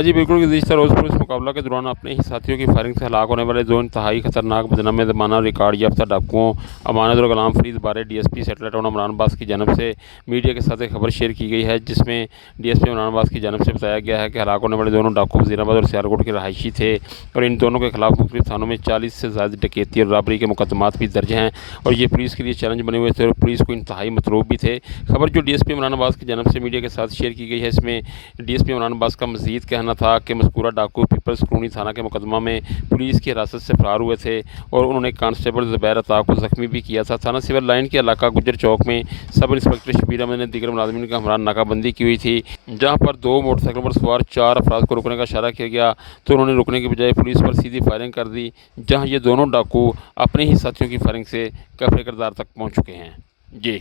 हाँ जी, बिल्कुल गुज़िश्ता रोज़ पुलिस मुकाबला के दौरान अपने ही साथियों की फायरिंग से हलाक होने वाले दो इंतहाई खतरनाक बदनाम ज़माना रिकॉर्ड याफ्ता डाकुओं अमानत और गुलाम फरीद बारे DSP satellite town Imran Abbas की जानब से मीडिया के साथ एक खबर शेयर की गई है, जिसमें डीएसपी इमरान अब्बास की जानब से बताया गया है कि हलाक होने वाले दोनों डाकू वज़ीराबाद और सियालकोट के रहायशी थे और इन दोनों के खिलाफ मुख्तलिफ थानों में 40 से ज़्यादा डकैती और रॉबरी के मुकदमात भी दर्ज हैं और ये पुलिस के लिए चैलेंज बने हुए थे और पुलिस को इंतहाई मतलूब भी थे। खबर जो डीएसपी इमरान अब्बास की जानब से मीडिया के साथ शेयर की गई है, इसमें डीएसपी इमरान अब्बास का मज़ीद कहना था कि मज़कूरा डाकू पीपल्स कॉलोनी थाना के मुकदमा में पुलिस की हिरासत से फरार हुए थे और उन्होंने कांस्टेबल ज़ुबैर अता को ज़ख्मी भी किया था। थाना सिविल लाइन के इलाका गुजर चौक में सब इंस्पेक्टर शबीर अहमद ने दीगर मुलाजिमीन का हमरा नाकाबंदी की हुई थी, जहाँ पर दो मोटरसाइकिल पर सवार 4 अफराद को रुकने का इशारा किया गया तो उन्होंने रुकने की बजाय पुलिस पर सीधी फायरिंग कर दी, जहाँ ये दोनों डाकू अपने ही साथियों की फायरिंग से काफ़ी किरदार तक पहुँच चुके हैं। जी।